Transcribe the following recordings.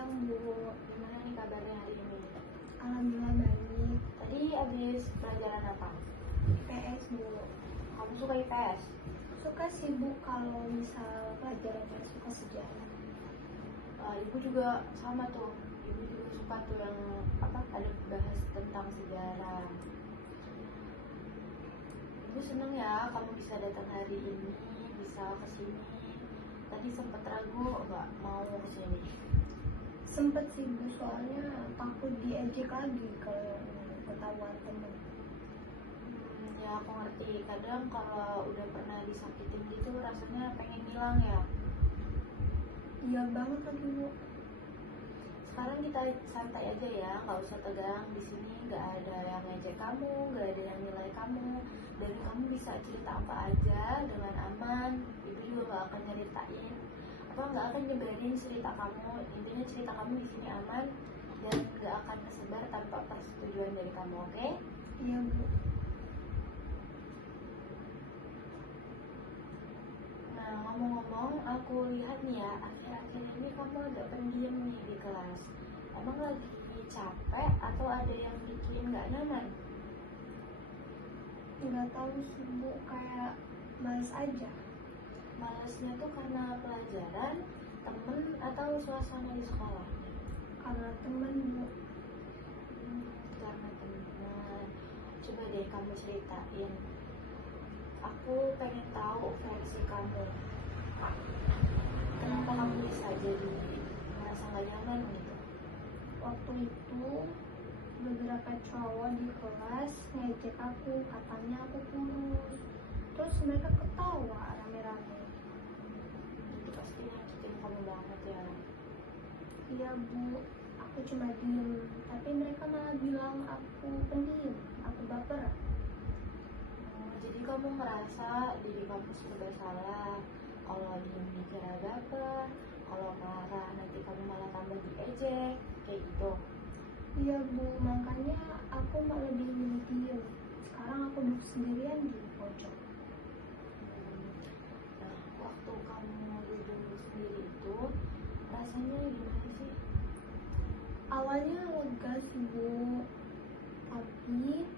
siang, Bu. Gimana nih kabarnya hari ini? Alhamdulillah baik. Tadi habis pelajaran apa? IPS, Bu. Kamu suka IPS? Suka sih, Bu, kalau misal pelajarannya suka sejarah. Ibu juga sama tuh. Ibu juga suka tuh yang ada bahas tentang sejarah. Ibu seneng ya kamu bisa datang hari ini, bisa kesini. Tadi sempet ragu nggak mau kesini. Sempet sih, Bu, soalnya takut diejek lagi kalau ketahuan temen. Ya aku ngerti. Kadang kalau udah pernah disakitin gitu rasanya pengen hilang ya. Iya banget lagi, Bu. Sekarang kita santai aja ya, nggak usah tegang. Di sini nggak ada yang ngejek kamu, nggak ada yang nilai kamu, dan kamu bisa cerita apa aja dengan aman. Ibu juga nggak akan nyeritain, nggak akan nyebarin cerita kamu. Intinya cerita kamu di sini aman dan nggak akan tersebar tanpa persetujuan dari kamu, oke? Iya, Bu. Nah, ngomong-ngomong, aku lihat nih ya, akhir-akhir ini kamu agak pendiam nih di kelas. Emang lagi capek atau ada yang bikin nggak nyaman? Nggak tahu sih, Bu, kayak males aja. Malasnya tuh karena pelajaran, temen, atau suasana di sekolah? Karena temen, Bu. Karena temen. Coba deh kamu ceritain. Aku pengen tahu versi kamu. Kenapa kamu bisa jadi merasa gak nyaman gitu? Waktu itu beberapa cowok di kelas ngejek aku, katanya aku kurus. Terus mereka ketawa rame-rame. Itu pasti nyakitin kamu banget ya. Iya, Bu, aku cuma diem, tapi mereka malah bilang aku pendiam, aku baper. Jadi kamu merasa diri kamu serba salah. Kalau diem dikira baper, kalau marah nanti kamu malah tambah diejek, kayak gitu. Iya, Bu, makanya aku malah lebih milih diem. Sekarang aku duduk sendirian di pojok. Nah, waktu kamu duduk sendiri itu rasanya gimana sih? Awalnya lega sih, Bu, tapi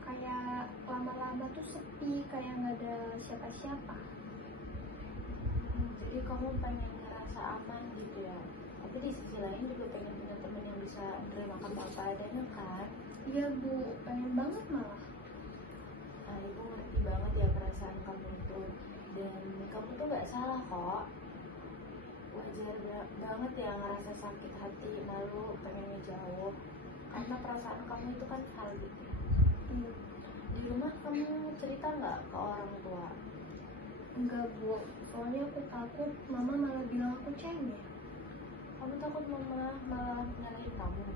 kayak lama-lama tuh sepi, kayak nggak ada siapa-siapa. Jadi kamu pengen ngerasa aman gitu ya, tapi di sisi lain juga pengen punya temen yang bisa nerima kamu apa adanya kan? Iya, Bu, pengen banget malah. Nah, ibu ngerti banget ya perasaan kamu itu, dan kamu tuh gak salah kok. Wajar banget ya ngerasa sakit hati, malu, pengen ngejauh, karena perasaan kamu itu kan valid ya. Iya. Di rumah kamu cerita nggak ke orang tua? Enggak, Bu, soalnya aku takut mama malah bilang aku cengeng. Kamu takut mama malah nyalahin kamu?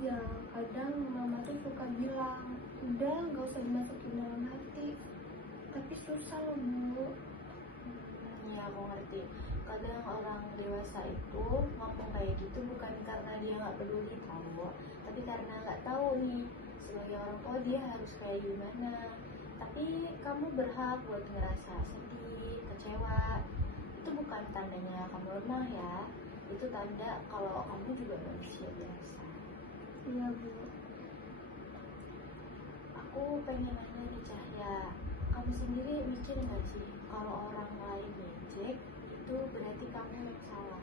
Iya, kadang mama tuh suka bilang, udah gak usah dimasukin dalam hati. Tapi susah loh, Bu. Iya, aku ngerti. Kadang orang dewasa itu ngomong kayak gitu bukan karena dia nggak peduli tahu, tapi karena nggak tahu nih sebagai orang tua dia harus kayak gimana. Tapi kamu berhak buat ngerasa sedih, kecewa. Itu bukan tandanya kamu lemah ya. Itu tanda kalau kamu juga manusia biasa. Iya, Bu. Aku pengen nanya nih Cahya, kamu sendiri mikir nggak sih kalau orang lain ngejek itu berarti kamu yang salah?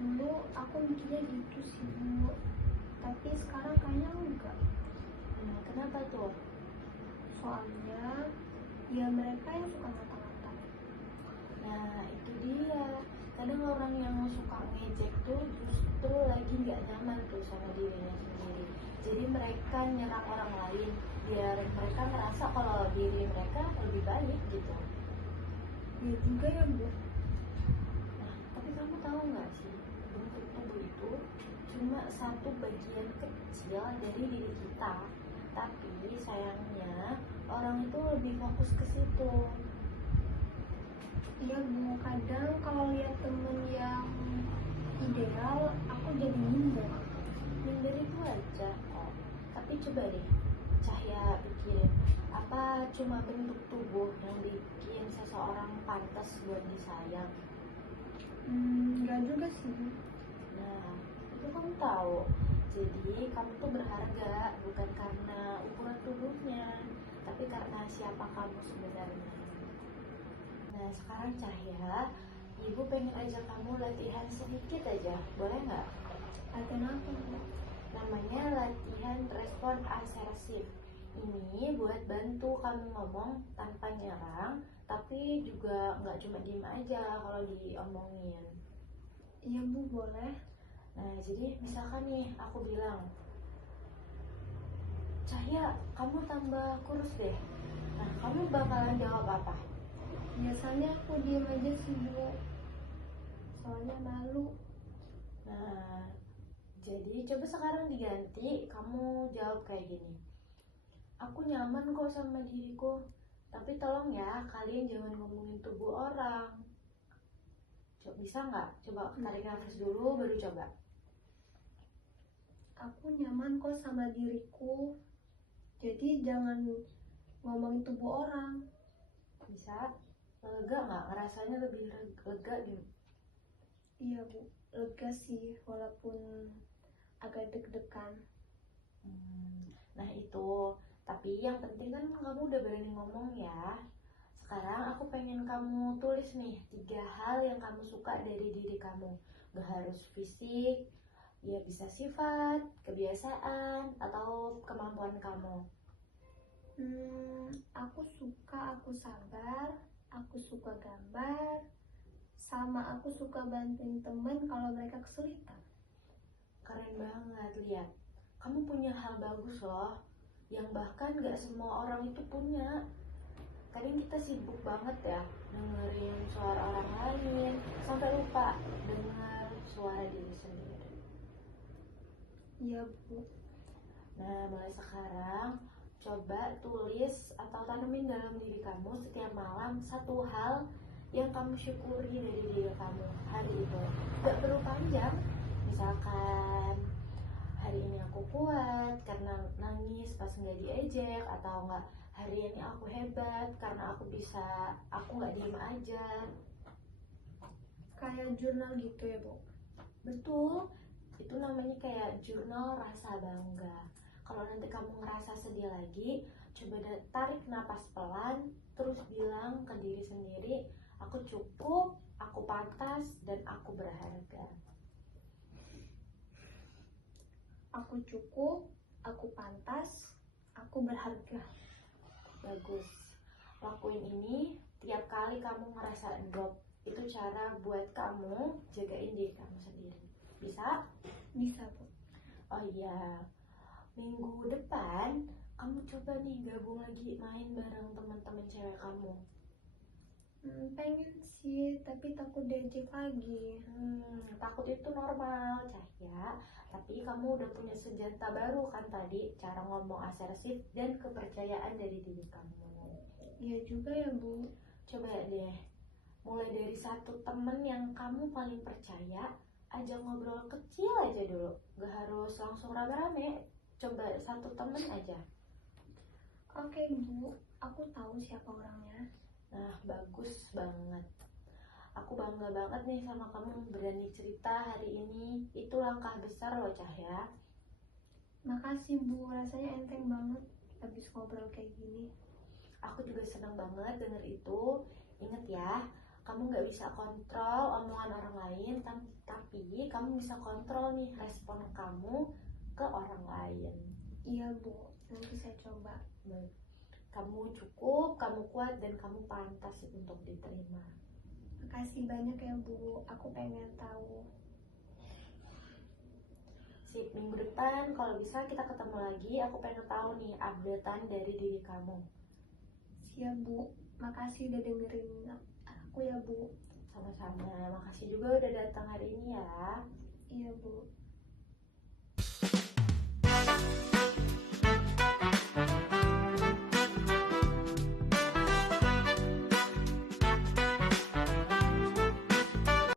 Dulu aku mikirnya gitu sih, Bu. Tapi sekarang kayaknya enggak. Kenapa tuh? Soalnya ya mereka yang suka ngata-ngata. Nah itu dia. Kadang orang yang suka ngejek tuh justru lagi nggak nyaman tuh sama dirinya sendiri. Jadi mereka nyerang orang lain biar mereka ngerasa kalau diri mereka lebih baik gitu. Ya juga ya, Bu. Nah, tapi kamu tahu nggak sih, bentuk tubuh itu cuma satu bagian kecil dari diri kita. Tapi sayangnya orang itu lebih fokus ke situ. Iya, Bu, kadang kalau lihat temen yang ideal, aku jadi minder. Minder itu aja kok. Tapi coba deh, Cahya pikirin, apa cuma bentuk tubuh yang bikin seseorang pantas buat disayang? Enggak juga sih, Bu. Nah, itu kamu tahu. Jadi, kamu tuh berharga bukan karena ukuran tubuhnya, tapi karena siapa kamu sebenarnya. Nah, sekarang Cahya, Ibu pengen ajak kamu latihan sedikit aja, boleh nggak? Latihan apa, Bu? Namanya latihan respon asertif. Ini buat bantu kamu ngomong tanpa nyerang, tapi juga nggak cuma diem aja kalau diomongin. Iya, Bu, boleh. Nah, jadi misalkan nih aku bilang, Cahya, kamu tambah kurus deh. Nah, kamu bakalan jawab apa? Biasanya aku diem aja sih, Bu. Soalnya malu. Nah, jadi coba sekarang diganti, kamu jawab kayak gini. Aku nyaman kok sama diriku, tapi tolong ya kalian jangan ngomongin tubuh orang. Coba bisa nggak? Coba tarik nafas dulu baru coba. Aku nyaman kok sama diriku. Jadi jangan ngomongin tubuh orang. Bisa? Lega nggak? Ngerasanya lebih lega gitu? Iya, Bu. Lega sih, walaupun agak deg-degan. Nah itu, tapi yang penting kan kamu udah berani ngomong ya. Sekarang aku pengen kamu tulis nih 3 hal yang kamu suka dari diri kamu. Gak harus fisik, ya bisa sifat, kebiasaan, atau kemampuan kamu. Aku suka aku sabar, aku suka gambar, sama aku suka bantuin temen kalau mereka kesulitan. Keren banget, lihat. Kamu punya hal bagus loh, yang bahkan gak semua orang itu punya. Kadang kita sibuk banget ya, dengerin suara orang lain, sampai lupa dengar suara diri sendiri. Iya, Bu. Nah, mulai sekarang, coba tulis atau tanemin dalam diri kamu setiap malam 1 hal yang kamu syukuri dari diri kamu hari itu. Gak perlu panjang, misalkan hari ini aku kuat karena nangis pas nggak diejek, atau nggak hari ini aku hebat karena aku nggak diem aja. Kayak jurnal gitu ya, Bu? Betul, itu namanya kayak jurnal rasa bangga. Kalau nanti kamu ngerasa sedih lagi, coba tarik napas pelan, terus bilang ke diri sendiri, aku cukup, aku pantas, dan aku berharga. Aku cukup, aku pantas, aku berharga. Bagus. Lakuin ini tiap kali kamu ngerasa drop. Itu cara buat kamu jagain diri kamu sendiri. Bisa? Bisa, Bu. Oh iya, minggu depan kamu coba nih gabung lagi main bareng teman-teman cewek kamu. Pengen sih, tapi takut diejek lagi. Takut itu normal, Cahya. Tapi kamu udah punya senjata baru kan tadi, cara ngomong asertif dan kepercayaan dari diri kamu. Iya juga ya, Bu. Coba deh, mulai dari 1 temen yang kamu paling percaya, ajak ngobrol kecil aja dulu. Gak harus langsung rame-rame, coba 1 temen aja. Oke, Bu. Aku tahu siapa orangnya. Nah, bagus banget. Aku bangga banget nih sama kamu berani cerita hari ini. Itu langkah besar loh, Cahya. Makasih, Bu. Rasanya enteng banget habis ngobrol kayak gini. Aku juga senang banget denger itu. Ingat ya, kamu gak bisa kontrol omongan orang lain, tapi kamu bisa kontrol nih respon kamu ke orang lain. Iya, Bu. Nanti saya coba. Kamu cukup, kamu kuat, dan kamu pantas untuk diterima. Makasih banyak ya, Bu. Aku pengen tahu. Sip, minggu depan kalau bisa kita ketemu lagi. Aku pengen tahu nih updatean dari diri kamu. Siap, Bu. Makasih udah dengerin aku ya, Bu. Sama-sama. Makasih juga udah datang hari ini ya. Iya, Bu.